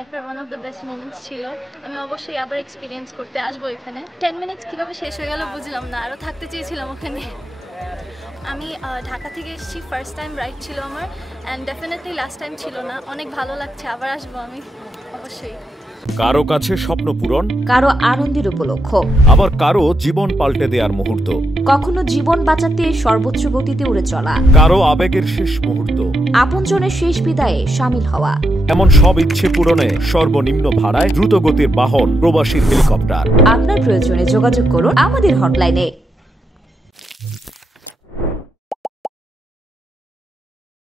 লাইফের one of the best moments ছিল। আমি অবশ্যই আবার এক্সপিরিয়েন্স করতে আসবো এখানে। 10 মিনিটস কীভাবে শেষ হয়ে গেল বুঝলাম না, আরও থাকতে চেয়েছিলাম ওখানে। আমি ঢাকা থেকে এসেছি, ফার্স্ট টাইম রাইড ছিল আমার, অ্যান্ড ডেফিনেটলি লাস্ট টাইম ছিল না। অনেক ভালো লাগছে, আবার আসবো আমি অবশ্যই। কারো কাছে স্বপ্ন পূরণ, কারো আনন্দের উপলক্ষ, আবার কারো জীবন পাল্টে দেওয়ার মুহূর্ত, কখনো জীবন বাঁচাতে সর্বোচ্চ গতিতে উড়ে চলা, কারো আবেগের শেষ মুহূর্ত, আপনজনের শেষ বিদায়ে শামিল হওয়া। এমন সব ইচ্ছে পূরণে সর্বনিম্ন ভাড়ায় দ্রুতগতির বাহন প্রবাসী হেলিকপ্টার। আপনার প্রয়োজনে যোগাযোগ করুন আমাদের হটলাইনে।